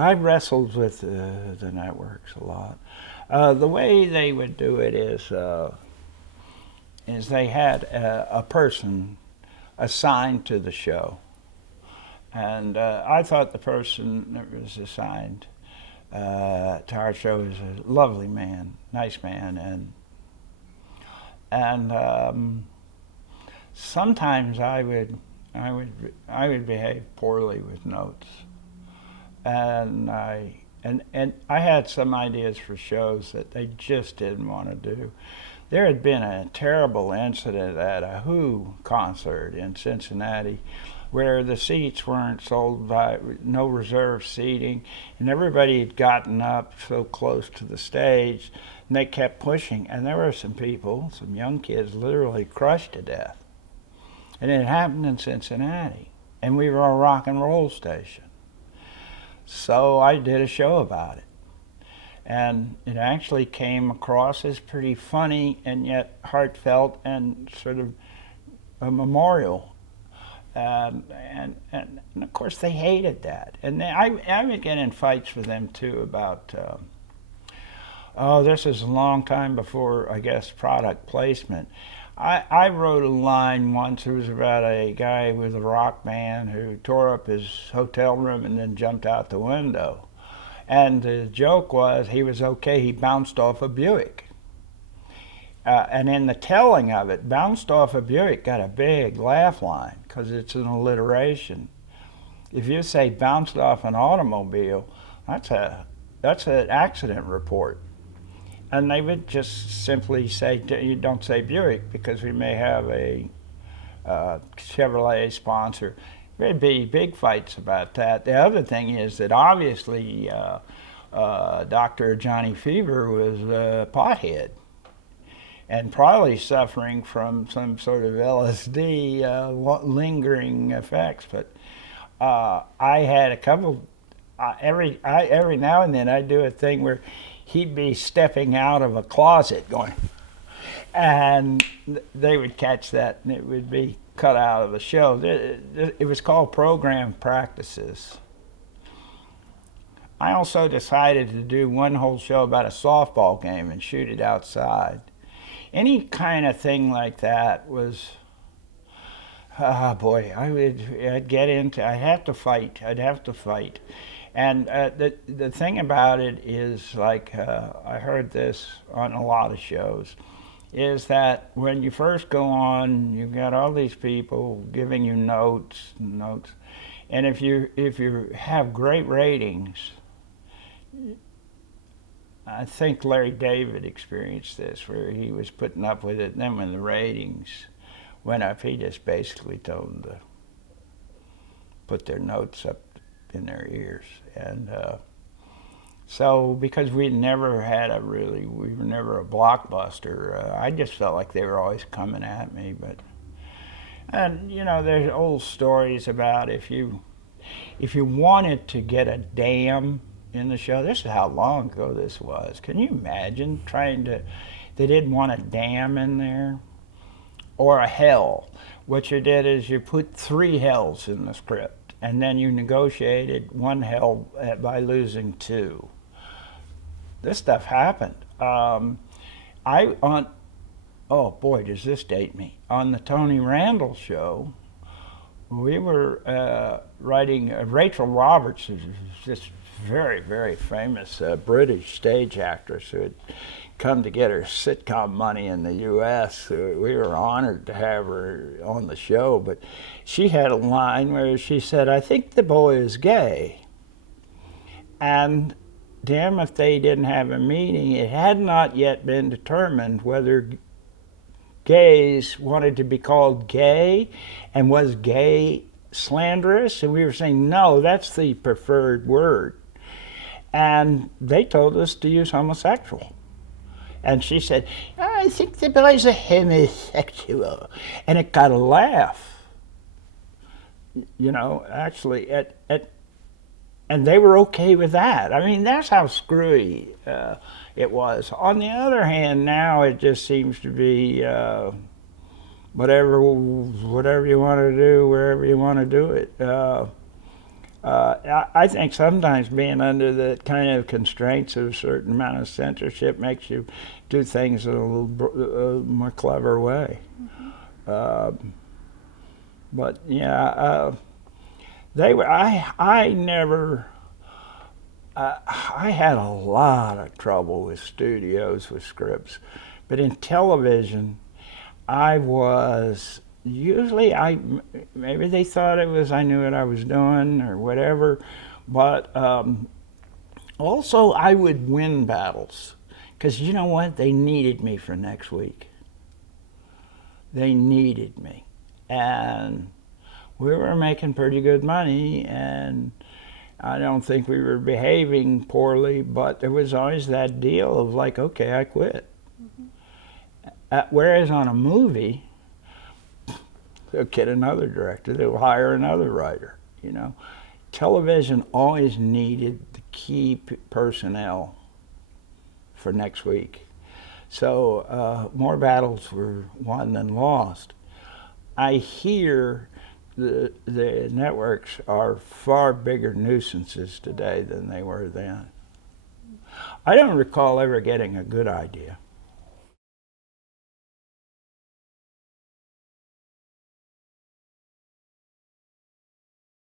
I wrestled with the networks a lot. The way they would do it is they had a person assigned to the show, and I thought the person that was assigned to our show was a lovely man, nice man, and sometimes I would behave poorly with notes, and I had some ideas for shows that they just didn't want to do. There had been a terrible incident at a Who concert in Cincinnati where the seats weren't sold, by no reserve seating, and everybody had gotten up so close to the stage, and they kept pushing, and there were some people, some young kids, literally crushed to death. And it happened in Cincinnati, and we were a rock and roll station. So I did a show about it. And it actually came across as pretty funny and yet heartfelt and sort of a memorial. And of course they hated that. And I would get in fights with them too about, oh, this is a long time before, I guess, product placement. I wrote a line once. It was about a guy with a rock band who tore up his hotel room and then jumped out the window. And the joke was he was okay, he bounced off a Buick. And in the telling of it, bounced off a Buick got a big laugh line because it's an alliteration. If you say bounced off an automobile, that's an accident report. And they would just simply say, you don't say Buick because we may have a Chevrolet sponsor. There'd be big fights about that. The other thing is that obviously Dr. Johnny Fever was a pothead and probably suffering from some sort of LSD lingering effects. But I had a couple, every now and then I'd do a thing where he'd be stepping out of a closet going, and they would catch that and it would be cut out of the show. It was called program practices. I also decided to do one whole show about a softball game and shoot it outside. Any kind of thing like that was, oh boy, I'd get into, I'd have to fight. And the thing about it is, like I heard this on a lot of shows, is that when you first go on, you've got all these people giving you notes, and if you have great ratings, I think Larry David experienced this, where he was putting up with it, and then when the ratings went up, he just basically told them to put their notes up in their ears. And so because we were never a blockbuster, I just felt like they were always coming at me. And you know, there's old stories about if you wanted to get a dam in the show, this is how long ago this was. Can you imagine they didn't want a dam in there? Or a hell. What you did is you put 3 hells in the script, and then you negotiated 1 hell by losing 2. This stuff happened. Oh boy, does this date me. On the Tony Randall show, we were writing, Rachel Roberts, who's this very, very famous British stage actress who had come to get her sitcom money in the U.S. We were honored to have her on the show, but she had a line where she said, "I think the boy is gay." And damn if they didn't have a meeting. It had not yet been determined whether gays wanted to be called gay, and was gay slanderous, and we were saying, no, that's the preferred word. And they told us to use homosexual. And she said, I think the boy's a homosexual. And it got a laugh. You know, actually, and they were okay with that. I mean, that's how screwy it was. On the other hand, now it just seems to be whatever you want to do, wherever you want to do it. I think sometimes being under the kind of constraints of a certain amount of censorship makes you do things in a little more clever way. But yeah, they were. I never. I had a lot of trouble with studios with scripts, but in television, I was usually maybe they thought it was I knew what I was doing or whatever, but also I would win battles because you know what, they needed me for next week. They needed me, and we were making pretty good money, and I don't think we were behaving poorly, but there was always that deal of like, okay, I quit. Whereas on a movie, they'll get another director, they'll hire another writer, you know. Television always needed the key personnel for next week. So more battles were won than lost. I hear the networks are far bigger nuisances today than they were then. I don't recall ever getting a good idea.